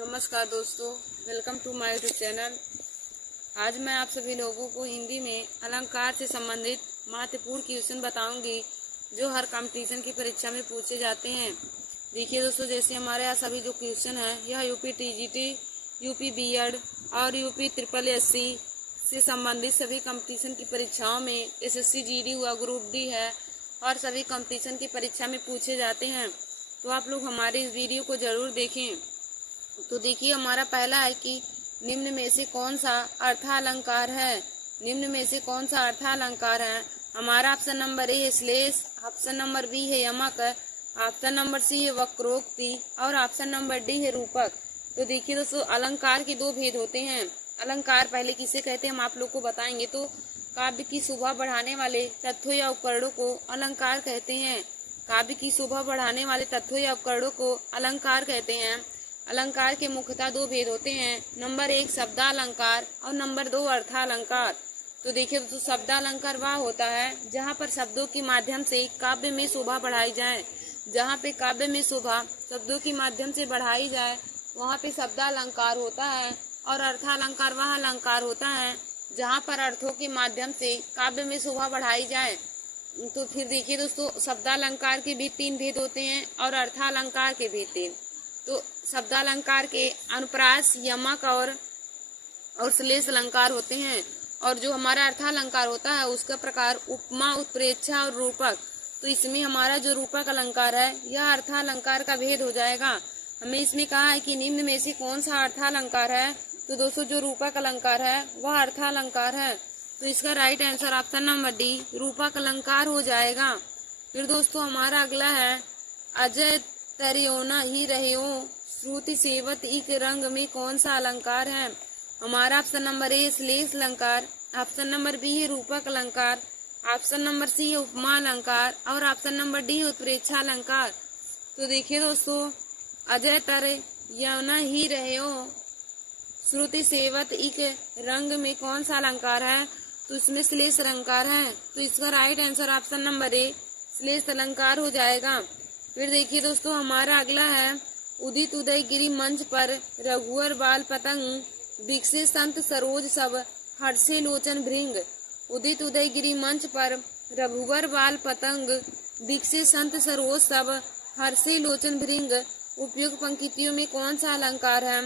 नमस्कार दोस्तों, welcome to my YouTube channel. आज मैं आप सभी लोगों को हिंदी में अलंकार से संबंधित महत्वपूर्ण क्वेश्चन बताऊंगी जो हर कंपटीशन की परीक्षा में पूछे जाते हैं। देखिए दोस्तों, जैसे हमारे यहाँ सभी जो क्वेश्चन हैं यह यूपी टीजीटी, यूपी बीएड और यूपी SSSC से संबंधित सभी कंपटीशन की परीक्षाओं में SSC GD हुआ, ग्रुप डी है और सभी कंपटीशन की परीक्षा में पूछे जाते हैं। तो आप लोग हमारे इस वीडियो को जरूर देखें। तो देखिए, हमारा पहला है कि निम्न में से कौन सा अर्थालंकार है। निम्न में से कौन सा अर्थालंकार है। हमारा ऑप्शन नंबर ए है श्लेष, ऑप्शन नंबर बी है यमक, ऑप्शन नंबर सी है वक्रोक्ति और ऑप्शन नंबर डी है रूपक। तो देखिए दोस्तों, अलंकार के दो भेद होते हैं। अलंकार पहले किसे कहते हैं हम आप लोग को बताएंगे। तो काव्य की शोभा बढ़ाने वाले तत्वों या उपकरणों को अलंकार कहते हैं। काव्य की शोभा बढ़ाने वाले तत्वों या उपकरणों को अलंकार कहते हैं। अलंकार के मुख्यतः दो भेद होते हैं। नंबर 1 शब्दालंकार और नंबर 2 अर्थालंकार। तो देखिए दोस्तों, शब्दालंकार वह होता है जहाँ पर शब्दों के माध्यम से काव्य में शोभा बढ़ाई जाए। जहाँ पे काव्य में शोभा शब्दों के माध्यम से बढ़ाई जाए वहाँ पे शब्दालंकार होता है। और अर्थालंकार वह अलंकार होता है जहाँ पर अर्थों के माध्यम से काव्य में शोभा बढ़ाई जाए। तो फिर देखिए दोस्तों, शब्दालंकार के भी 3 भेद होते हैं और अर्थालंकार के भी 3। तो शब्दालंकार के अनुप्रास, यमक और श्लेष अलंकार होते हैं। और जो हमारा अर्थालंकार होता है उसका प्रकार उपमा, उत्प्रेक्षा और रूपक। तो इसमें हमारा जो रूपक अलंकार है यह अर्थालंकार का भेद हो जाएगा। हमें इसमें कहा है कि निम्न में से कौन सा अर्थालंकार है। तो दोस्तों, जो रूपक अलंकार है वह अर्थालंकार है। तो इसका right answer option number D रूपक अलंकार हो जाएगा। फिर दोस्तों, हमारा अगला है अजय तरियोना ही रहो श्रुति सेवत इक रंग में कौन सा अलंकार है। हमारा ऑप्शन नंबर ए श्लेष अलंकार, ऑप्शन नंबर बी है रूपक अलंकार, ऑप्शन नंबर सी है उपमा अलंकार और ऑप्शन नंबर डी है उत्प्रेक्षा अलंकार। तो देखिए दोस्तों, अजय तरियोना ही रहो श्रुति सेवत इक रंग में कौन सा अलंकार है। तो इसमें श्लेष अलंकार है। तो इसका right answer option number A श्लेष अलंकार हो जाएगा। फिर देखिए दोस्तों, हमारा अगला है उदित उदय गिरी मंच पर रघुवर बाल पतंग विकसे संत सरोज सब हर्षे लोचन भृंग। उदित उदय गिरी मंच पर रघुवर बाल पतंग विकसे संत सरोज सब हर्षे लोचन भृंग। उपयुक्त पंक्तियों में कौन सा अलंकार है।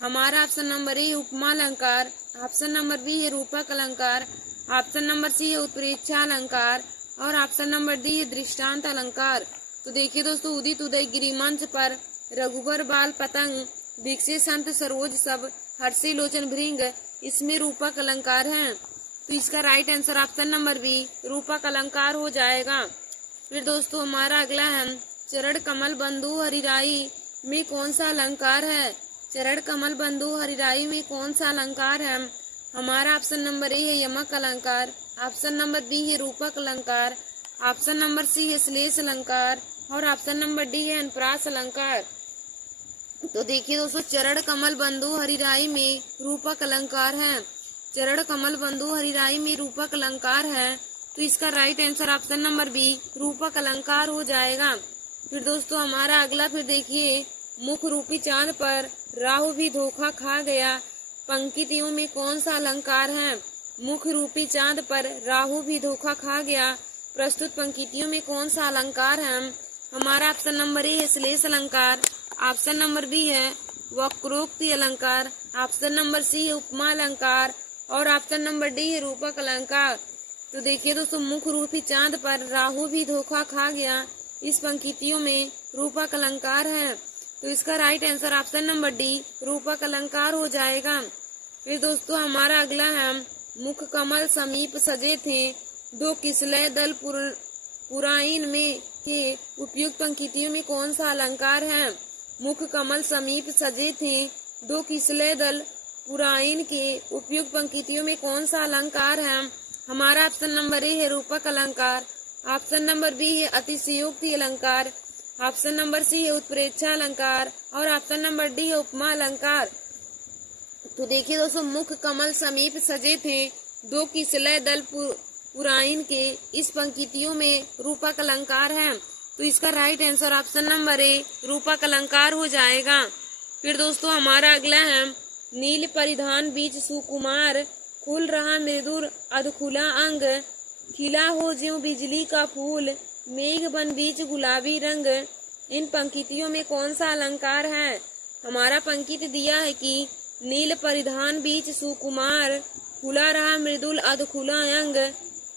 हमारा ऑप्शन नंबर ए उपमा अलंकार, ऑप्शन नंबर बी है रूपक अलंकार, ऑप्शन नंबर सी है उत्प्रेक्षा अलंकार और ऑप्शन नंबर डी है दृष्टांत अलंकार। तो देखिए दोस्तों, उदित उदय गिरी मंच पर रघुवर बाल पतंग विकसे संत सरोज सब हर्षे लोचन भृंग, इसमें रूपक अलंकार है। तो इसका right answer option number B रूपक अलंकार हो जाएगा। फिर दोस्तों, हमारा अगला है चरण कमल बंधु हरिराई में कौन सा अलंकार है। चरण कमल बंधु हरिराई में कौन सा अलंकार है। हमारा ऑप्शन नंबर ए है यमक अलंकार, ऑप्शन नंबर बी है रूपक अलंकार, ऑप्शन नंबर सी है श्लेष अलंकार और ऑप्शन नंबर डी है अनुप्रास अलंकार। तो देखिए दोस्तों, चरण कमल बंधु हरिराई में रूपक अलंकार है। चरण कमल बंधु हरिराई में रूपक अलंकार है। तो इसका right answer option number B रूपक अलंकार हो जाएगा। फिर दोस्तों, हमारा अगला फिर देखिए मुख रूपी चांद पर राहु भी धोखा खा गया पंक्तियों में कौन सा अलंकार है। मुख रूपी चांद पर राहु भी धोखा खा गया प्रस्तुत पंक्तियों में कौन सा अलंकार है। हमारा ऑप्शन नंबर ए है श्लेष अलंकार, ऑप्शन नंबर बी है वक्रोक्ति अलंकार, ऑप्शन नंबर सी है उपमा अलंकार और ऑप्शन नंबर डी है रूपक अलंकार। तो देखिए दोस्तों, मुख रूपी चांद पर राहु भी धोखा खा गया इस पंक्तियों में रूपक अलंकार है। तो इसका right answer option number D रूपक अलंकार हो जाएगा। फिर दोस्तों, हमारा अगला है मुख कमल समीप सजे थे दो किसलय दल पुराइन में के उपयुक्त पंक्तियों में कौन सा अलंकार है। मुख कमल समीप सजे थे दो किसलय दल पुराइन के उपयुक्त पंक्तियों में कौन सा अलंकार है। हमारा ऑप्शन नंबर ए है रूपक अलंकार, ऑप्शन नंबर बी है अतिशयोक्ति अलंकार, ऑप्शन नंबर सी है उत्प्रेक्षा अलंकार और ऑप्शन नंबर डी है उपमा अलंकार। तो देखिए दोस्तों, मुख कमल समीप सजे थे दो किसलय दल पुराइन के इस पंक्तियों में रूपक अलंकार है। तो इसका राइट आंसर ऑप्शन नंबर ए रूपक अलंकार हो जाएगा। फिर दोस्तों हमारा अगला है नील परिधान बीच सुकुमार, खुल रहा मृदुर अधखुला अंग, खिला हो ज्यों बिजली का फूल, मेघ बन बीच गुलाबी रंग। इन पंक्तियों में कौन सा अलंकार है? हमारा पंक्ति दिया है कि नील परिधान बीच सुकुमार, खुला रहा मृदुल अधखुला अंग,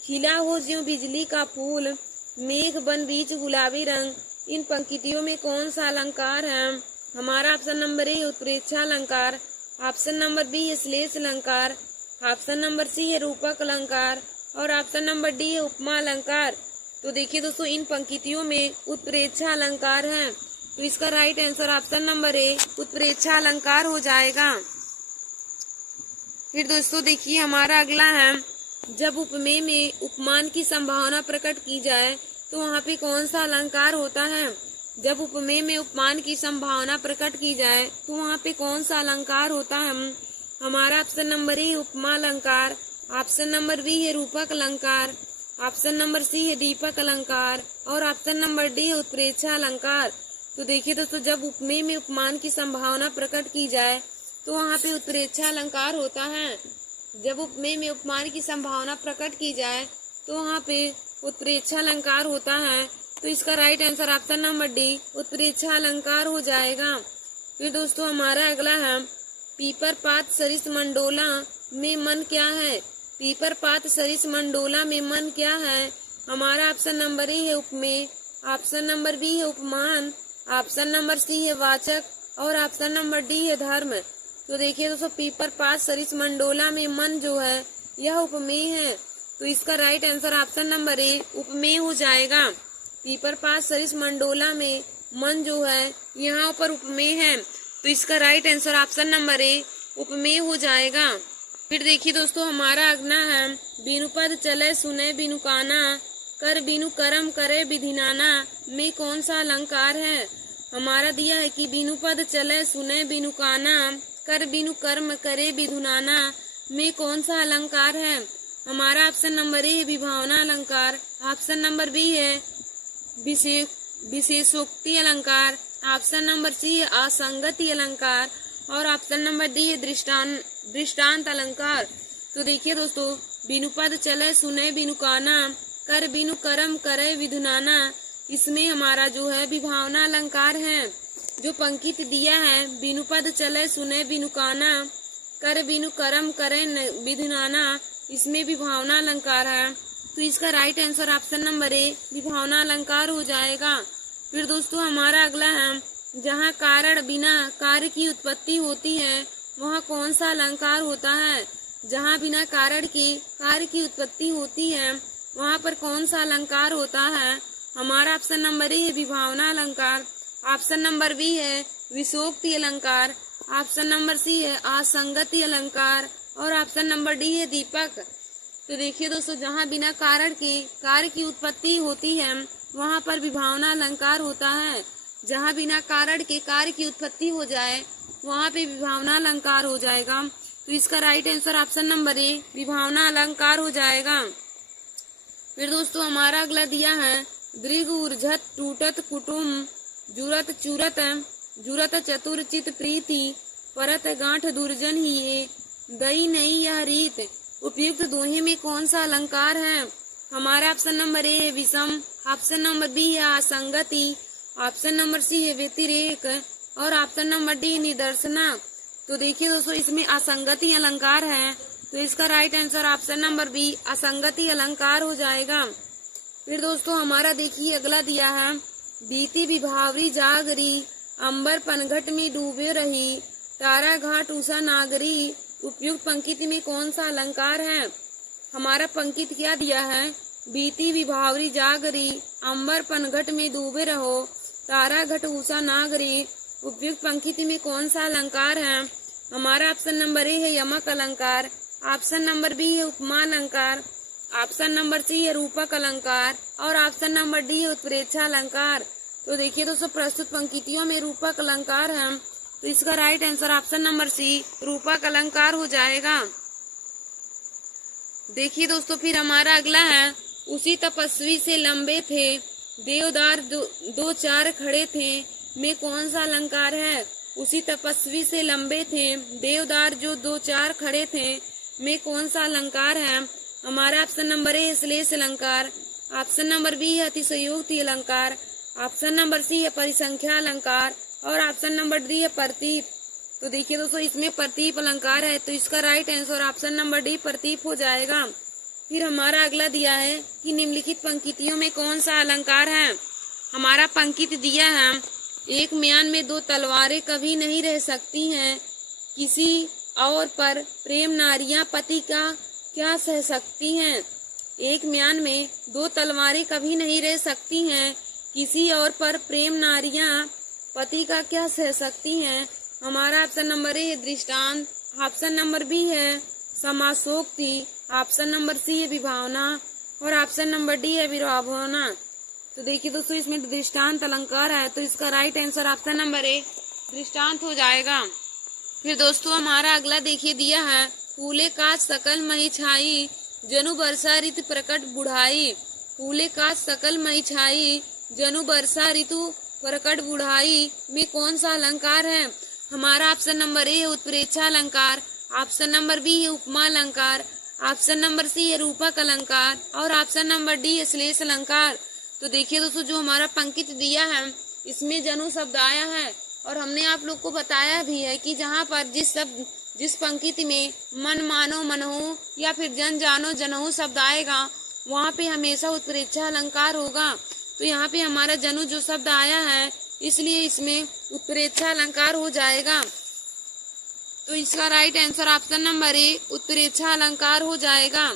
खिला हो ज्यों बिजली का फूल, मेघ बन बीच गुलाबी रंग। इन पंक्तियों में कौन सा अलंकार है? हमारा ऑप्शन नंबर ए उत्प्रेक्षा अलंकार, ऑप्शन नंबर बी है श्लेष अलंकार, ऑप्शन नंबर सी है रूपक अलंकार और ऑप्शन नंबर डी है उपमा अलंकार। तो देखिए दोस्तों इन पंक्तियों में उत्प्रेक्षा अलंकार है, तो इसका right answer option number A उत्प्रेक्षा अलंकार हो जाएगा। फिर दोस्तों देखिए हमारा अगला है जब उपमेय में उपमान की संभावना प्रकट की जाए तो वहाँ पे कौन सा अलंकार होता है? जब उपमेय में उपमान की संभावना प्रकट की जाए तो वहाँ पे कौन सा अलंकार होता है? हमारा ऑप्शन नंबर ए उपमा अलंकार, ऑप्शन नंबर बी है रूपक अलंकार, ऑप्शन नंबर सी है दीपक अलंकार और ऑप्शन नंबर डी है उत्प्रेक्षा अलंकार। तो देखिए दोस्तों जब उपमेय में उपमान की संभावना प्रकट की जाए तो वहाँ पे उत्प्रेक्षा अलंकार होता है। जब उपमेय में उपमान की संभावना प्रकट की जाए तो वहाँ पे उत्प्रेक्षा अलंकार होता है, तो इसका right answer option number D उत्प्रेक्षा अलंकार हो जाएगा। फिर दोस्तों हमारा अगला है पीपर पात सरिस मंडोला में मन क्या है? पीपर पात सरिस मंडोला में मन क्या है? हमारा ऑप्शन नंबर ए है उपमेय, ऑप्शन नंबर बी है उपमान, ऑप्शन नंबर सी है वाचक और ऑप्शन नंबर डी है धर्म। तो देखिए दोस्तों पीपर पात सरिस मंडोला में मन जो है यह उपमेय है, तो इसका राइट आंसर ऑप्शन नंबर ए उपमेय हो जाएगा। पीपर पात सरिस मंडोला में मन जो है यहाँ पर उपमेय है, तो इसका राइट आंसर ऑप्शन नंबर ए उपमेय हो जाएगा। फिर देखिए दोस्तों हमारा अगला है बिनु पद चले सुने बिनु काना, कर बिनु कर्म करे विधिनाना में कौन सा अलंकार है? हमारा दिया है कि बिनु पद चले सुने बिनु काना, कर बिनु कर्म करे विधुनाना में कौन सा अलंकार है? हमारा ऑप्शन नंबर ए है विभावना अलंकार, ऑप्शन नंबर बी है विशेषोक्ति अलंकार, ऑप्शन नंबर सी है असंगति अलंकार और ऑप्शन नंबर डी है दृष्टांत अलंकार। तो देखिए दोस्तों बिनु पद चले सुने बिनु काना, कर बिनु कर्म करे विधुनाना, इसमें हमारा जो है विभावना अलंकार है। जो पंक्ति दिया है बिनु पद चले सुने बिनु काना, कर बिनु कर्म करे विधुनाना, इसमें विभावना अलंकार है, तो इसका right answer option number A विभावना अलंकार हो जाएगा। फिर दोस्तों हमारा अगला है जहाँ कारण बिना कार्य की उत्पत्ति होती है वहाँ कौन सा अलंकार होता है? जहाँ बिना कारण के कार्य की उत्पत्ति होती है वहाँ पर कौन सा अलंकार होता है? हमारा ऑप्शन नंबर ए है विभावना अलंकार, ऑप्शन नंबर बी है विशोक्ति अलंकार, ऑप्शन नंबर सी है असंगति अलंकार और ऑप्शन नंबर डी है दीपक। तो देखिए दोस्तों जहाँ बिना कारण के कार्य की उत्पत्ति होती है वहाँ पर विभावना अलंकार होता है। जहाँ बिना कारण के कार्य की उत्पत्ति हो जाए वहाँ पे विभावना अलंकार हो जाएगा, तो इसका right answer option number A विभावना अलंकार हो जाएगा। फिर दोस्तों हमारा अगला दिया है दृग ऊर्झत टूटत कुटुम, जुरत चुरत जुरत चतुर चित प्रीति, परत गांठ दुर्जन ही ये, दई नहीं यह रीत। उपयुक्त दोहे में कौन सा अलंकार है? हमारा ऑप्शन नंबर ए है विषम, ऑप्शन नंबर बी है असंगति, ऑप्शन नंबर सी है व्यतिरेक और ऑप्शन नंबर डी निदर्शना। तो देखिए दोस्तों इसमें असंगति अलंकार है, तो इसका right answer option number B असंगति अलंकार हो जाएगा। फिर दोस्तों हमारा देखिए अगला दिया है बीती विभावरी जागरी, अंबर पनघट में डूबे रही, तारा घाट उषा नागरी। उपयुक्त पंक्ति में कौन सा अलंकार है? हमारा पंक्ति क्या दिया है बीती विभावरी जागरी, अंबर पनघट में डूबे रहो, तारा घट उषा नागरी। उपयुक्त पंक्ति में कौन सा अलंकार है? हमारा ऑप्शन नंबर ए है यमक अलंकार, ऑप्शन नंबर बी है उपमा अलंकार, ऑप्शन नंबर सी है रूपक अलंकार और ऑप्शन नंबर डी है उत्प्रेक्षा अलंकार। तो देखिए दोस्तों प्रस्तुत पंक्तियों में रूपक अलंकार है, तो इसका right answer option number C रूपक अलंकार हो जाएगा। देखिए दोस्तों फिर हमारा अगला है उसी तपस्वी से लंबे थे, देवदार दो चार खड़े थे में कौन सा अलंकार है? उसी तपस्वी से लंबे थे, देवदार जो दो चार खड़े थे, में कौन सा अलंकार है? हमारा ऑप्शन नंबर ए श्लेष अलंकार, ऑप्शन नंबर बी है अतिशयोक्ति अलंकार, ऑप्शन नंबर सी है परिसंख्या अलंकार और ऑप्शन नंबर डी है प्रतीप। तो देखिए दोस्तों, इसमें प्रतीप अलंकार है, तो इसका right answer option number D प्रतीप हो जाएगा। फिर हमारा अगला दिया है कि निम्नलिखित पंक्तियों में कौन सा अलंकार है? हमारा पंक्ति दिया है, एक म्यान में दो तलवारें कभी नहीं रह सकती हैं, किसी और पर प्रेम नारियां पति का क्या सह सकती हैं? एक म्यान में दो तलवारें कभी नहीं रह सकती हैं, किसी और पर प्रेम नारियां पति का क्या सह सकती हैं? हमारा ऑप्शन नंबर ए है दृष्टांत, ऑप्शन नंबर बी है समासोक्ति, ऑप्शन नंबर सी है विभावना और ऑप्शन नंबर डी है विभावना। तो देखिए दोस्तों, इसमें दृष्टांत अलंकार है, तो इसका राइट आंसर ऑप्शन नंबर ए दृष्टांत हो जाएगा। फिर दोस्तों हमारा अगला देखिए दिया है, फूले काज सकल मही छाई, जनु बरसा ऋतु प्रकट बुढ़ाई। फूले काज सकल मही छाई, जनु बरसा ऋतु प्रकट बुढ़ाई में कौन सा अलंकार है? हमारा ऑप्शन नंबर ए है उत्प्रेक्षा अलंकार, ऑप्शन नंबर बी है उपमा अलंकार, ऑप्शन नंबर सी है रूपक अलंकार और ऑप्शन नंबर डी है श्लेष अलंकार। तो देखिए दोस्तों, जो हमारा पंक्ति दिया है इसमें जनु शब्द आया है और हमने आप लोग को बताया भी है कि जहाँ पर जिस पंक्ति में मन मानो मनहु या फिर जन जानो जनहु शब्द आएगा वहाँ पे हमेशा उत्प्रेक्षा अलंकार होगा। तो यहाँ पे हमारा जनु जो शब्द आया है इसलिए इसमें उत्प्रेक्षा अलंकार हो जाएगा। तो इसका right answer option number A उत्प्रेक्षा अलंकार हो जाएगा।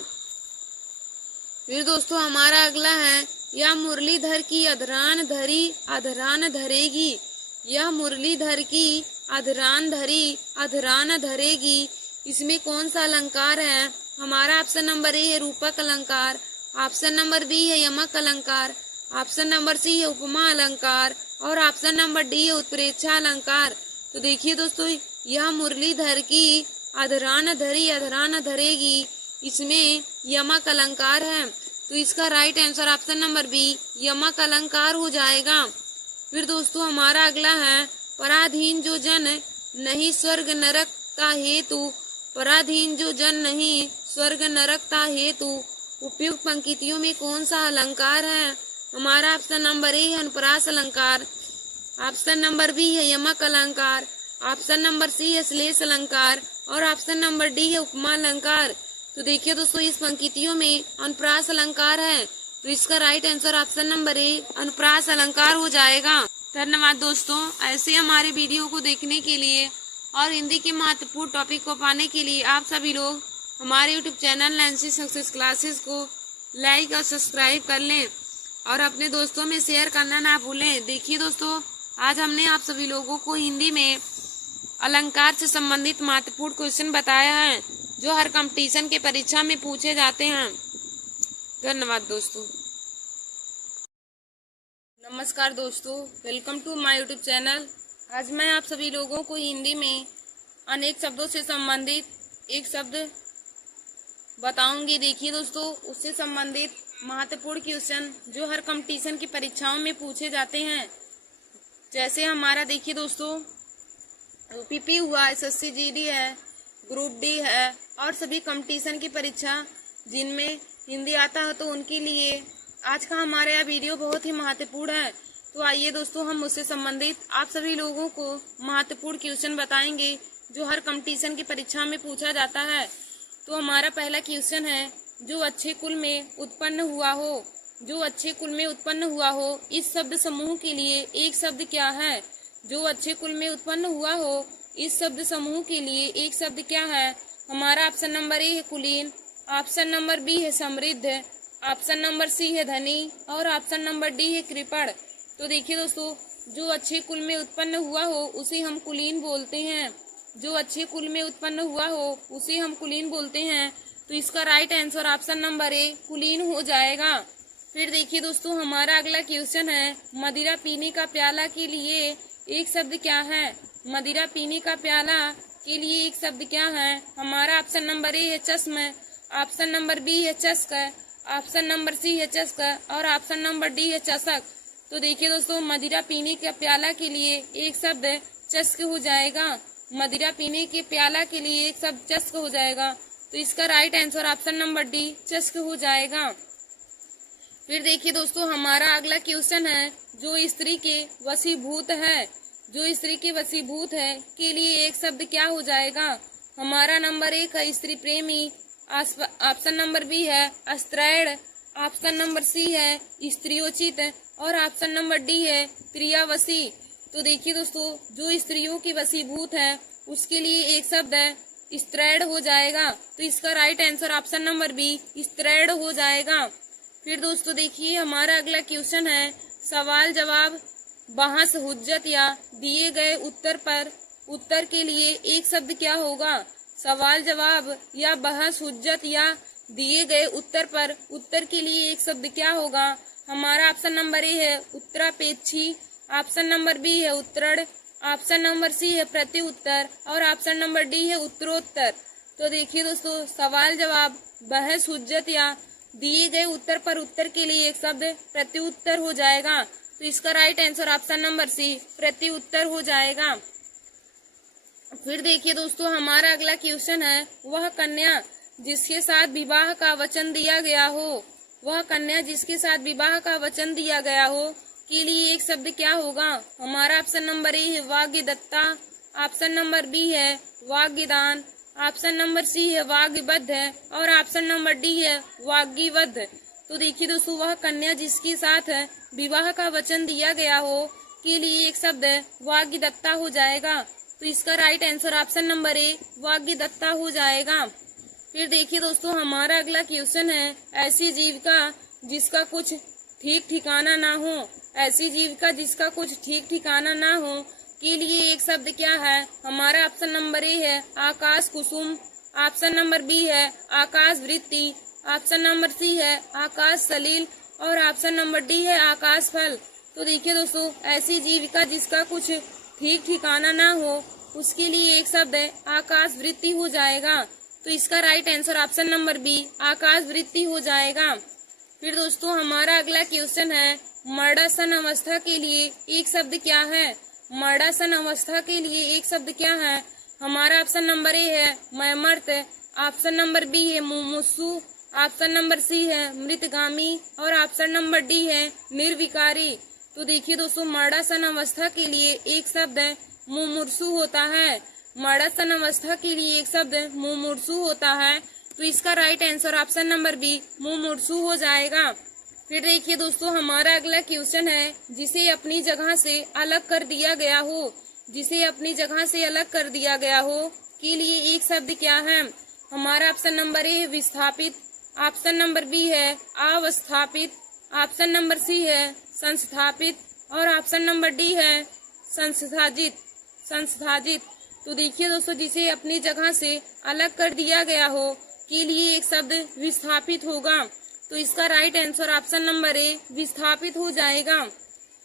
फिर दोस्तों हमारा अगला है, यह मुरलीधर की अधरान धरी अधरान धरेगी, यह मुरलीधर की अधरान धरी अधरान धरेगी, इसमें कौन सा अलंकार है? हमारा ऑप्शन नंबर ए है रूपक अलंकार, ऑप्शन नंबर बी है यमक अलंकार, ऑप्शन नंबर सी है उपमा अलंकार और ऑप्शन नंबर डी है उत्प्रेक्षा अलंकार। तो देखिए दोस्तों, यह मुरलीधर की अधरान धरी अधरान धरेगी, इसमें यमक अलंकार है, तो इसका right answer option number B यमक अलंकार हो जाएगा। फिर दोस्तों हमारा अगला है, पराधीन जो जन नहीं स्वर्ग नरक का हेतु, पराधीन जो जन नहीं स्वर्ग नरक का हेतु, उपयुक्त पंक्तियों में कौन सा अलंकार है? हमारा ऑप्शन नंबर ए है अनुप्रास अलंकार, ऑप्शन नंबर बी है यमक अलंकार, ऑप्शन नंबर सी है श्लेष अलंकार और ऑप्शन नंबर डी है उपमा अलंकार। तो देखिए दोस्तों, इस पंक्तियों में अनुप्रास अलंकार है, तो इसका राइट आंसर ऑप्शन नंबर ए अनुप्रास अलंकार हो जाएगा। धन्यवाद दोस्तों, ऐसे हमारे वीडियो को देखने के लिए और हिंदी के महत्वपूर्ण टॉपिक को पाने के लिए आप सभी लोग हमारे YouTube channel Nancy success classes को लाइक और सब्सक्राइब कर लें और अपने दोस्तों में शेयर करना ना भूलें। देखिए दोस्तों, आज हमने आप सभी लोगों को हिंदी में अलंकार से संबंधित महत्वपूर्ण क्वेश्चन बताया है जो हर कंपटीशन के परीक्षा में पूछे जाते हैं। धन्यवाद दोस्तों। नमस्कार दोस्तों, welcome to my YouTube channel. आज मैं आप सभी लोगों को हिंदी में अनेक शब्दों से संबंधित एक शब्द बताऊंगी। देखिए दोस्तों, उससे संबंधित महत्वपूर्ण क्वेश्चन जो हर कंपटीशन की परीक्षाओं में पूछे जाते हैं। जैसे हमारा देखिए दोस्तों, यूपीपी हुआ, एसएससी जीडी है, ग्रुप डी है और सभी कंपटीशन की परीक्षा जिनमें हिंदी आता है तो उनके लिए आज का हमारा यह वीडियो बहुत ही महत्वपूर्ण है। तो आइए दोस्तों, हम उससे संबंधित आप सभी लोगों को महत्वपूर्ण क्वेश्चन बताएंगे जो हर कंपटीशन की परीक्षा में पूछा जाता है। तो हमारा पहला क्वेश्चन है, जो अच्छे कुल में उत्पन्न हुआ हो, जो अच्छे कुल में उत्पन्न हुआ हो, इस शब्द समूह के लिए एक शब्द क्या है? जो अच्छे कुल में उत्पन्न हुआ हो, इस शब्द समूह के लिए एक शब्द क्या है? हमारा ऑप्शन नंबर ए है कुलीन, ऑप्शन नंबर बी है समृद्ध, ऑप्शन नंबर सी है धनी और ऑप्शन नंबर डी है कृपण। तो देखिए दोस्तों, जो अच्छे कुल में उत्पन्न हुआ हो उसे हम कुलीन बोलते हैं। जो अच्छे कुल में उत्पन्न हुआ हो उसे हम कुलीन बोलते हैं। तो इसका राइट आंसर ऑप्शन नंबर ए कुलीन हो जाएगा। फिर देखिए दोस्तों, हमारा अगला क्वेश्चन है, मदिरा पीने का प्याला के लिए एक शब्द क्या है? मदिरा पीने का प्याला के लिए एक शब्द क्या है? हमारा ऑप्शन नंबर ए है चश्म, ऑप्शन नंबर बी है चस्क, ऑप्शन नंबर सी है चस्क और ऑप्शन नंबर डी है चषक। तो देखिए दोस्तों, मदिरा पीने का प्याला के लिए एक शब्द चस्क हो जाएगा। मदिरा पीने के प्याला के लिए एक शब्द चस्क हो जाएगा। तो इसका right answer option number D चस्क हो जाएगा। फिर देखिए दोस्तों, हमारा अगला क्वेश्चन है, जो स्त्री के वशीभूत है, जो स्त्री के वशीभूत है के लिए एक शब्द क्या हो जाएगा। हमारा नंबर 1 है स्त्री प्रेमी, ऑप्शन नंबर बी है अस्त्रैण, ऑप्शन नंबर सी है स्त्रियोचित और ऑप्शन नंबर डी है प्रियावशी। तो देखिए दोस्तों, जो स्त्रियों के वशीभूत है उसके लिए एक शब्द है स्त्रैण हो जाएगा। तो इसका right answer option number B स्त्रैण हो जाएगा। फिर दोस्तों देखिए, हमारा अगला क्वेश्चन है, सवाल जवाब बहस हुज्जत या दिए गए उत्तर पर उत्तर के लिए एक शब्द क्या होगा। सवाल जवाब या बहस हुज्जत या दिए गए उत्तर पर उत्तर के लिए एक शब्द क्या होगा। हमारा ऑप्शन नंबर ए है उत्तरापेक्षी, ऑप्शन नंबर बी है उत्तरण, ऑप्शन नंबर सी है प्रति उत्तर और ऑप्शन नंबर डी है उत्तरोत्तर। तो देखिए दोस्तों, सवाल जवाब बहस हुज्जत या दिए गए उत्तर पर उत्तर के लिए एक शब्द प्रति उत्तर हो जाएगा। तो इसका right answer option number C प्रति उत्तर हो जाएगा। फिर देखिए दोस्तों, हमारा अगला क्वेश्चन है, वह कन्या जिसके साथ विवाह का वचन दिया गया हो, वह कन्या जिसके साथ विवाह का वचन दिया गया हो के लिए एक शब्द क्या होगा। हमारा ऑप्शन नंबर ए है वाग्यदत्ता, ऑप्शन नंबर बी है वाग्यदान, ऑप्शन नंबर सी है वाग्यबद्ध और ऑप्शन नंबर डी है वाग्यवद्ध। तो देखिए दोस्तों, वह कन्या जिसके साथ विवाह का वचन दिया गया हो के लिए एक शब्द वाग्यदत्ता हो जाएगा। तो इसका right answer option number A वाग्यदत्ता हो जाएगा। फिर देखिए दोस्तों, हमारा अगला क्वेश्चन है, ऐसी जीविका जिसका कुछ ठीक ठिकाना ना हो, ऐसी जीविका जिसका कुछ ठीक ठिकाना ना हो के लिए एक शब्द क्या है। हमारा ऑप्शन नंबर ए है आकाश कुसुम, ऑप्शन नंबर बी है आकाश वृत्ति, ऑप्शन नंबर सी है आकाश सलील और ऑप्शन नंबर डी है आकाश फल। तो देखिए दोस्तों, ऐसी जीविका जिसका कुछ ठीक ठिकाना ना हो उसके लिए एक शब्द है आकाश वृत्ति हो जाएगा। तो इसका right answer option number B आकाश वृत्ति हो जाएगा। फिर दोस्तों, हमारा अगला क्वेश्चन है, मर्दासन अवस्था के लिए एक शब्द क्या है। मर्दासन अवस्था के लिए एक शब्द क्या है। हमारा ऑप्शन नंबर ए है मैमर्त, ऑप्शन नंबर बी है मुमुक्षु, ऑप्शन नंबर सी है मृतगामी और ऑप्शन नंबर डी है निर्विकारी। तो देखिए दोस्तों, मर्दासन अवस्था के लिए एक शब्द मुमुक्षु होता है। मर्दासन अवस्था के लिए एक शब्द मुमुक्षु होता है। तो इसका right answer option number B मुमुक्षु हो जाएगा। फिर देखिए दोस्तों, हमारा अगला क्वेश्चन है, जिसे अपनी जगह से अलग कर दिया गया हो, जिसे अपनी जगह से अलग कर दिया गया हो के लिए एक शब्द क्या है। हमारा ऑप्शन नंबर ए विस्थापित, ऑप्शन नंबर बी है अवस्थापित, ऑप्शन नंबर सी है संस्थापित और ऑप्शन नंबर डी है संस्थाजित। तो देखिए दोस्तों, जिसे अपनी जगह से अलग कर दिया गया हो के लिए एक शब्द विस्थापित होगा। तो इसका राइट आंसर ऑप्शन नंबर ए विस्थापित हो जाएगा।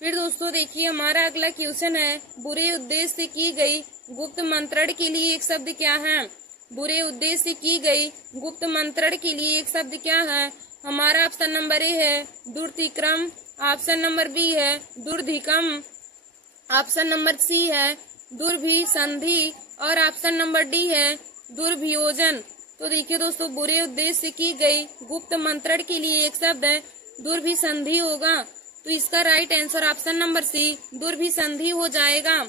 फिर दोस्तों देखिए, हमारा अगला क्वेश्चन है, बुरे उद्देश्य से की गई गुप्त मंत्रण के लिए एक शब्द क्या है। बुरे उद्देश्य से की गई गुप्त मंत्रण के लिए एक शब्द क्या है। हमारा ऑप्शन नंबर ए है दुर्तिक्रम, ऑप्शन नंबर बी है दुर्धिकम, ऑप्शन नंबर सी है दुर्भिसंधि और ऑप्शन नंबर डी है दुर्भियोजन। तो देखिए दोस्तों, बुरे उद्देश्य से की गई गुप्त मंत्रण के लिए एक शब्द दुर्भिसंधि होगा। तो इसका right answer option number C दुर्भिसंधि हो जाएगा।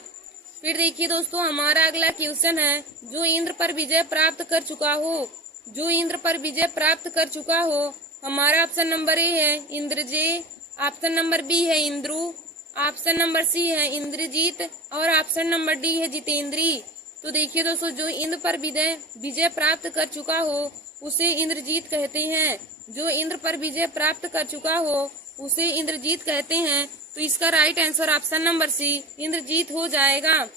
फिर देखिए दोस्तों, हमारा अगला क्वेश्चन है, जो इंद्र पर विजय प्राप्त कर चुका हो, जो इंद्र पर विजय प्राप्त कर चुका हो। हमारा ऑप्शन नंबर ए है इंद्रजेय, ऑप्शन नंबर बी है इंद्रु, ऑप्शन नंबर सी है इंद्रजीत और ऑप्शन नंबर डी है जितेंद्री। तो देखिए दोस्तों, जो इंद्र पर विजय प्राप्त कर चुका हो उसे इंद्रजीत कहते हैं। जो इंद्र पर विजय प्राप्त कर चुका हो उसे इंद्रजीत कहते हैं। तो इसका right answer option number C Indrajit हो जाएगा।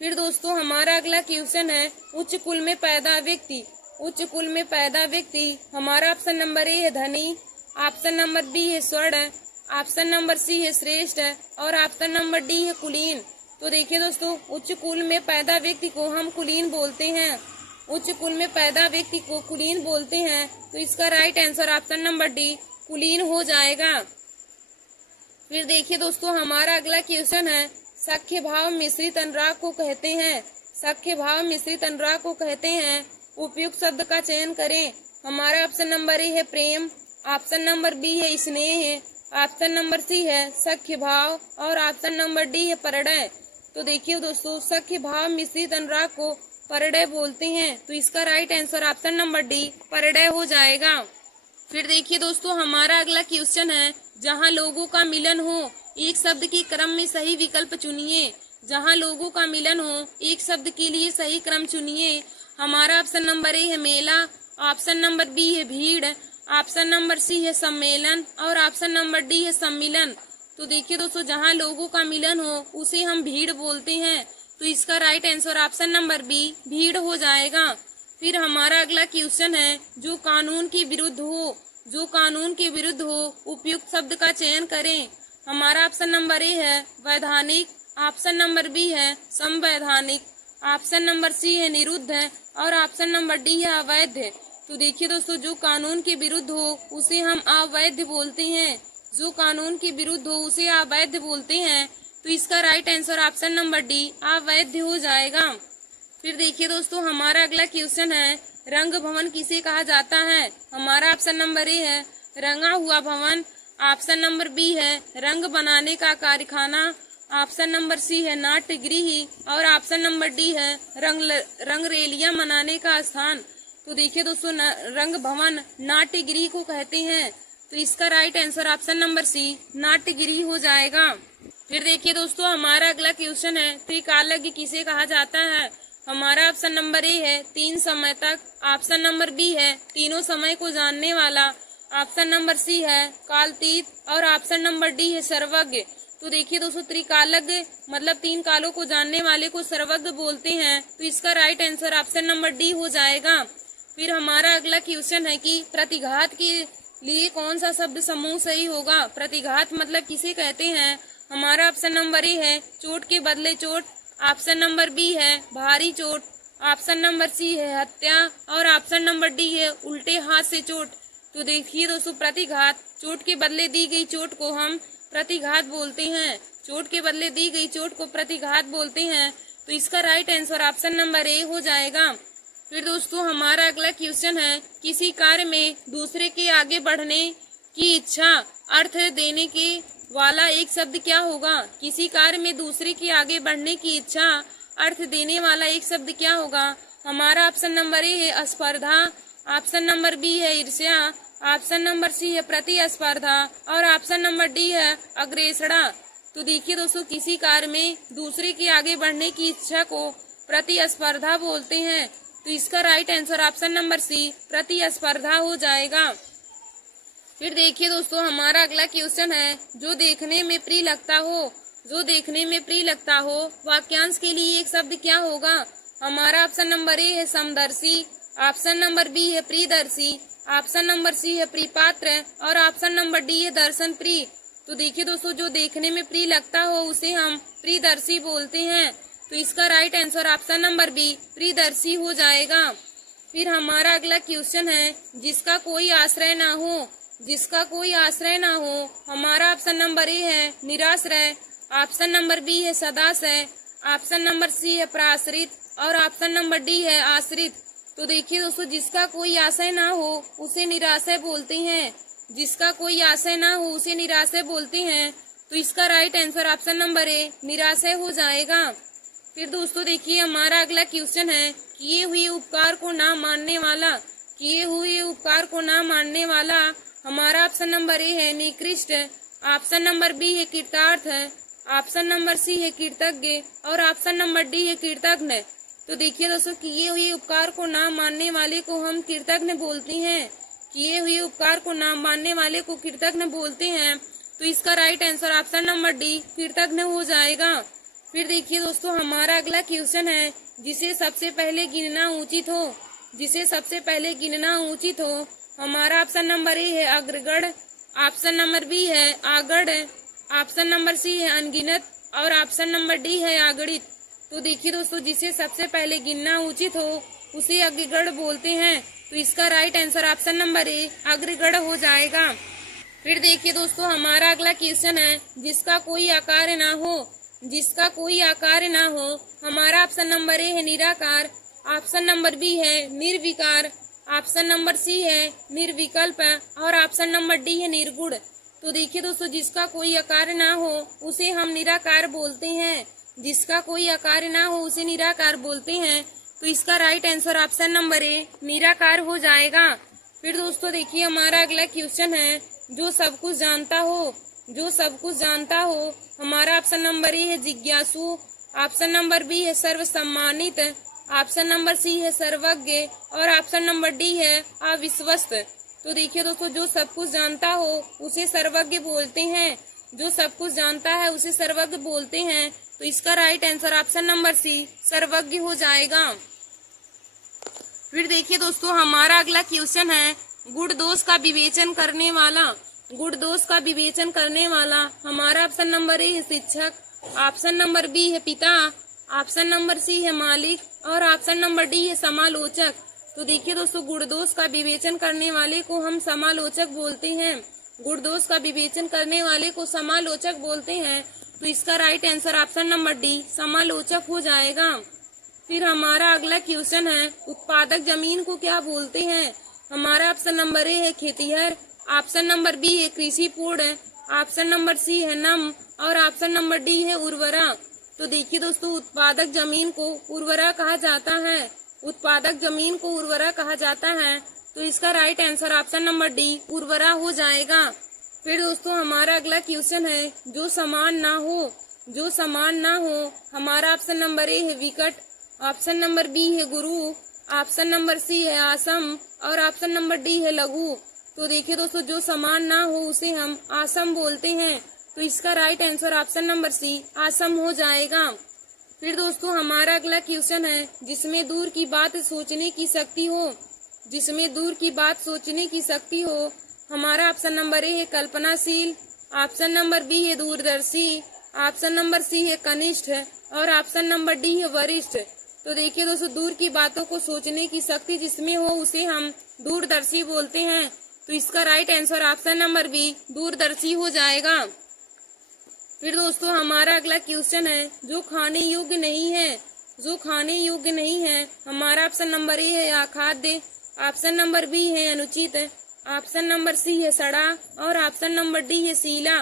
फिर दोस्तों, हमारा अगला क्वेश्चन है, उच्च कुल में पैदा व्यक्ति, उच्च कुल में पैदा व्यक्ति। हमारा ऑप्शन नंबर ए है धनी, ऑप्शन नंबर बी है स्वर्ण, ऑप्शन नंबर सी है श्रेष्ठ और ऑप्शन नंबर डी है कुलीन। तो देखिए दोस्तों, उच्च कुल में पैदा व्यक्ति को हम कुलीन बोलते हैं। उच्च कुल में पैदा व्यक्ति को कुलीन बोलते हैं। तो इसका right answer option number D कुलीन हो जाएगा। फिर देखिए दोस्तों, हमारा अगला क्वेश्चन है, सख्य भाव मिश्रित अनुराग को कहते हैं। सख्य भाव मिश्रित अनुराग को कहते हैं। उपयुक्त शब्द का चयन करें। हमारा ऑप्शन नंबर ए है प्रेम, ऑप्शन नंबर बी है स्नेह, ऑप्शन नंबर सी है सख्य भाव और ऑप्शन नंबर डी है परिणय। तो देखिए दोस्तों, सख्य भाव मिश्रित अनुराग को परिणय बोलते हैं। तो इसका right answer option number D परिणय हो जाएगा। फिर देखिए दोस्तों, हमारा अगला क्वेश्चन है, जहां लोगों का मिलन हो एक शब्द के क्रम में सही विकल्प चुनिए। जहां लोगों का मिलन हो एक शब्द के लिए सही क्रम चुनिए। हमारा ऑप्शन नंबर ए है मेला, ऑप्शन नंबर बी है भीड़, ऑप्शन नंबर सी है सम्मेलन और ऑप्शन नंबर डी है सम्मिलन। तो देखिए दोस्तों, जहां लोगों का मिलन हो उसे हम भीड़ बोलते हैं। तो इसका right answer option number B भीड़ हो जाएगा। फिर हमारा अगला क्वेश्चन है, जो कानून के विरुद्ध हो, जो कानून के विरुद्ध हो उपयुक्त शब्द का चयन करें। हमारा ऑप्शन नंबर ए है वैधानिक, ऑप्शन नंबर बी है संवैधानिक, ऑप्शन नंबर सी है निरुद्ध है और ऑप्शन नंबर डी है अवैध। तो देखिए दोस्तों, जो कानून के विरुद्ध हो उसे हम अवैध बोलते हैं। जो कानून के विरुद्ध हो उसे अवैध बोलते हैं। तो इसका right answer option number D अवैध हो जाएगा। फिर देखिए दोस्तों, हमारा अगला क्वेश्चन है, रंग भवन किसे कहा जाता है। हमारा ऑप्शन नंबर ए है रंगा हुआ भवन, ऑप्शन नंबर बी है रंग बनाने का कारखाना, ऑप्शन नंबर सी है नाट्य गृह और ऑप्शन नंबर डी है रंगरेलियां मनाने का स्थान। तो देखिए दोस्तों, रंग भवन नाट्य गृह को कहते हैं। तो इसका right answer option number C नाट्य गृह हो जाएगा। फिर देखिए दोस्तों, हमारा अगला क्वेश्चन है, त्रिकालज्ञ किसे कहा जाता है। हमारा ऑप्शन नंबर ए है 3 समय तक, ऑप्शन नंबर बी है तीनों समय को जानने वाला, ऑप्शन नंबर सी है कालतीत और ऑप्शन नंबर डी है सर्वज्ञ। तो देखिए दोस्तों, त्रिकालज्ञ मतलब 3 कालों को जानने वाले को सर्वज्ञ बोलते हैं। तो इसका right answer option number D हो जाएगा। फिर हमारा अगला क्वेश्चन है कि प्रतिघात के लिए कौन सा शब्द समूह सही होगा। प्रतिघात मतलब किसे कहते हैं। हमारा ऑप्शन नंबर ए है चोट के बदले चोट, ऑप्शन नंबर बी है भारी चोट, ऑप्शन नंबर सी है हत्या और ऑप्शन नंबर डी है उल्टे हाथ से चोट। तो देखिए दोस्तों, प्रतिघात चोट के बदले दी गई चोट को हम प्रतिघात बोलते हैं। चोट के बदले दी गई चोट को प्रतिघात बोलते हैं। तो इसका राइट आंसर ऑप्शन नंबर ए हो जाएगा। फिर दोस्तों, हमारा अगला क्वेश्चन है, किसी कार्य में दूसरे के आगे बढ़ने की इच्छा अर्थ देने के वाला एक शब्द क्या होगा। किसी कार्य में दूसरे के आगे बढ़ने की इच्छा अर्थ देने वाला एक शब्द क्या होगा। हमारा ऑप्शन नंबर ए है स्पर्धा, ऑप्शन नंबर बी है ईर्ष्या, ऑप्शन नंबर सी है प्रतिस्पर्धा और ऑप्शन नंबर डी है अग्रेसणा। तो देखिए दोस्तों, किसी कार्य में दूसरे के आगे बढ़ने की इच्छा को प्रतिस्पर्धा बोलते हैं। तो इसका right answer option number C प्रतिस्पर्धा हो जाएगा। फिर देखिए दोस्तों, हमारा अगला क्वेश्चन है, जो देखने में प्रिय लगता हो, जो देखने में प्रिय लगता हो वाक्यांश के लिए एक शब्द क्या होगा। हमारा ऑप्शन नंबर ए है समदर्शी, ऑप्शन नंबर बी है प्रियदर्शी, ऑप्शन नंबर सी है प्रियपात्र और ऑप्शन नंबर डी है दर्शन प्रिय। तो देखिए दोस्तों, जो देखने में प्रिय लगता हो उसे हम प्रियदर्शी बोलते हैं। तो इसका right answer option number B प्रियदर्शी हो जाएगा। फिर हमारा अगला क्वेश्चन है, जिसका कोई आश्रय ना हो, जिसका कोई आश्रय ना हो। हमारा ऑप्शन नंबर ए है निराश्रय, ऑप्शन नंबर बी है सदाश्रय, ऑप्शन नंबर सी है प्राश्रित और ऑप्शन नंबर डी है आश्रित। तो देखिए दोस्तों, जिसका कोई आशय ना हो उसे निराशय बोलते हैं। जिसका कोई आशय ना हो उसे निराशय बोलते हैं। तो इसका right answer option number A निराशय हो जाएगा। फिर दोस्तों देखिए, हमारा अगला क्वेश्चन है, किए हुए उपकार को ना मानने वाला, किए हुए उपकार को ना मानने वाला। हमारा ऑप्शन नंबर ए है निकृष्ट, ऑप्शन नंबर बी है कृतार्थ, ऑप्शन नंबर सी है कृतज्ञ और ऑप्शन नंबर डी है कृतज्ञ। तो देखिए दोस्तों, किए हुए उपकार को ना मानने वाले को हम कृतज्ञ बोलते हैं। किए हुए उपकार को ना मानने वाले को कृतज्ञ बोलते हैं। तो इसका right answer option number D कृतज्ञ हो जाएगा। फिर देखिए दोस्तों, हमारा अगला क्वेश्चन है, जिसे सबसे पहले गिनना उचित हो, जिसे सबसे पहले गिनना उचित हो। हमारा ऑप्शन नंबर ए है अग्रगण, ऑप्शन नंबर बी है आगढ़, ऑप्शन नंबर सी है अनगिनत और ऑप्शन नंबर डी है अगणित। तो देखिए दोस्तों, जिसे सबसे पहले गिनना उचित हो उसे अग्रगण बोलते हैं। तो इसका right answer option number A अग्रगण हो जाएगा। फिर देखिए दोस्तों, हमारा अगला क्वेश्चन है, जिसका कोई आकार ना हो। जिसका कोई आकार ना हो। हमारा ऑप्शन नंबर ए है निराकार, ऑप्शन नंबर बी है निर्विकार, ऑप्शन नंबर सी है निर्विकल्प और ऑप्शन नंबर डी है निर्गुण। तो देखिए दोस्तों, जिसका कोई आकार ना हो उसे हम निराकार बोलते हैं, जिसका कोई आकार ना हो उसे निराकार बोलते हैं। तो इसका राइट आंसर ऑप्शन नंबर ए निराकार हो जाएगा। फिर दोस्तों देखिए, हमारा अगला क्वेश्चन है, जो सब कुछ जानता हो, जो सब कुछ जानता हो। हमारा ऑप्शन नंबर ए है जिज्ञासु, ऑप्शन नंबर बी है सर्वसम्मानित, ऑप्शन नंबर सी है सर्वज्ञ और ऑप्शन नंबर डी है अविश्वस्त। तो देखिए दोस्तों, जो सब कुछ जानता हो उसे सर्वज्ञ बोलते हैं, जो सब कुछ जानता है उसे सर्वज्ञ बोलते हैं। तो इसका right answer option number C सर्वज्ञ हो जाएगा। फिर देखिए दोस्तों, हमारा अगला क्वेश्चन है, गुण दोष का विवेचन करने वाला, गुण दोष का विवेचन करने वाला। हमारा ऑप्शन नंबर ए है शिक्षक, ऑप्शन नंबर बी है पिता, ऑप्शन नंबर सी है मालिक और ऑप्शन नंबर डी है समालोचक। तो देखिए दोस्तों, गुण दोष का विवेचन करने वाले को हम समालोचक बोलते हैं, गुण दोष का विवेचन करने वाले को समालोचक बोलते हैं। तो इसका right answer option number D समालोचक हो जाएगा। फिर हमारा अगला क्वेश्चन है, उत्पादक जमीन को क्या बोलते हैं। हमारा ऑप्शन नंबर ए है खेतिहर, ऑप्शन नंबर बी है कृषिपूर्ण, ऑप्शन नंबर सी है नम और ऑप्शन नंबर डी है उर्वरा। तो देखिए दोस्तों, उत्पादक जमीन को उर्वरा कहा जाता है, उत्पादक जमीन को उर्वरा कहा जाता है। तो इसका right answer option number D उर्वरा हो जाएगा। फिर दोस्तों, हमारा अगला क्वेश्चन है, जो समान ना हो, जो समान ना हो। हमारा ऑप्शन नंबर ए है विकट, ऑप्शन नंबर बी है गुरु, ऑप्शन नंबर सी है आसम और ऑप्शन नंबर डी है लघु। तो देखिए दोस्तों, जो समान ना हो उसे हम आसम बोलते हैं। तो इसका right answer option number C आसम हो जाएगा। फिर दोस्तों, हमारा अगला क्वेश्चन है, जिसमें दूर की बात सोचने की शक्ति हो, जिसमें दूर की बात सोचने की शक्ति हो। हमारा ऑप्शन नंबर ए है कल्पनाशील, ऑप्शन नंबर बी है दूरदर्शी, ऑप्शन नंबर सी है कनिष्ठ और ऑप्शन नंबर डी है वरिष्ठ। तो देखिए दोस्तों, दूर की बातों को सोचने की शक्ति जिसमें हो उसे हम दूरदर्शी बोलते हैं। तो इसका right answer option number B दूरदर्शी हो जाएगा। फिर दोस्तों, हमारा अगला क्वेश्चन है, जो खाने योग्य नहीं है, जो खाने योग्य नहीं है। हमारा ऑप्शन नंबर ए है अखाद्य, ऑप्शन नंबर बी है अनुचित, ऑप्शन नंबर सी है सड़ा और ऑप्शन नंबर डी है सीला।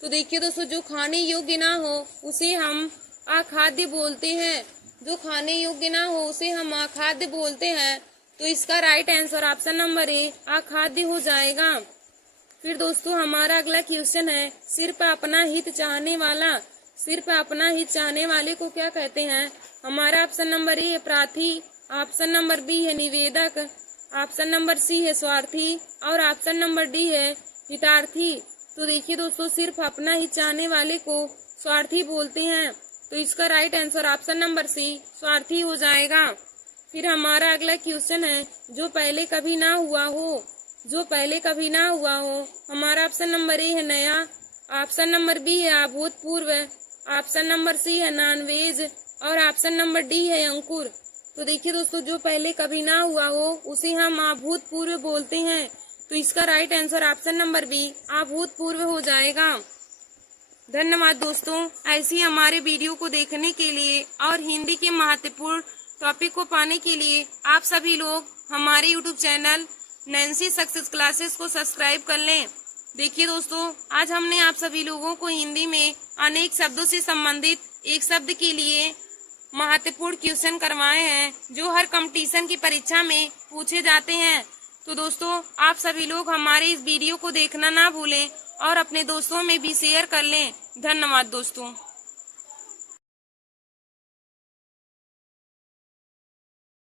तो देखिए दोस्तों, जो खाने योग्य ना हो उसे हम अखाद्य बोलते हैं, जो खाने योग्य ना हो उसे हम अखाद्य बोलते हैं। तो इसका right answer option number A अखाद्य हो जाएगा। फिर दोस्तों, हमारा अगला क्वेश्चन है, सिर्फ अपना हित चाहने वाला, सिर्फ अपना हित चाहने वाले को क्या कहते हैं। हमारा ऑप्शन नंबर ए है प्रार्थी, ऑप्शन नंबर बी है निवेदक, ऑप्शन नंबर सी है स्वार्थी और ऑप्शन नंबर डी है हितार्थी। तो देखिए दोस्तों, सिर्फ अपना हित चाहने वाले को स्वार्थी बोलते हैं। तो इसका right answer option number C स्वार्थी हो जाएगा। फिर हमारा अगला क्वेश्चन है, जो पहले कभी ना हुआ हो, जो पहले कभी ना हुआ हो। हमारा ऑप्शन नंबर ए है नया, ऑप्शन नंबर बी है अभूतपूर्व, ऑप्शन नंबर सी है नॉनवेज और ऑप्शन नंबर डी है अंकुर। तो देखिए दोस्तों, जो पहले कभी ना हुआ हो उसे हम अभूतपूर्व बोलते हैं। तो इसका right answer option number B अभूतपूर्व हो जाएगा। धन्यवाद दोस्तों, ऐसी हमारे वीडियो को देखने के लिए और हिंदी के महत्वपूर्ण टॉपिक को पाने के लिए आप सभी लोग हमारे YouTube channel Nancy success classes को सब्सक्राइब कर लें। देखिए दोस्तों, आज हमने आप सभी लोगों को हिंदी में अनेक शब्दों से संबंधित एक शब्द के लिए महत्वपूर्ण क्वेश्चन करवाए हैं, जो हर कंपटीशन की परीक्षा में पूछे जाते हैं। तो दोस्तों, आप सभी लोग हमारे इस वीडियो को देखना ना भूलें और अपने दोस्तों में भी शेयर कर लें। धन्यवाद दोस्तों।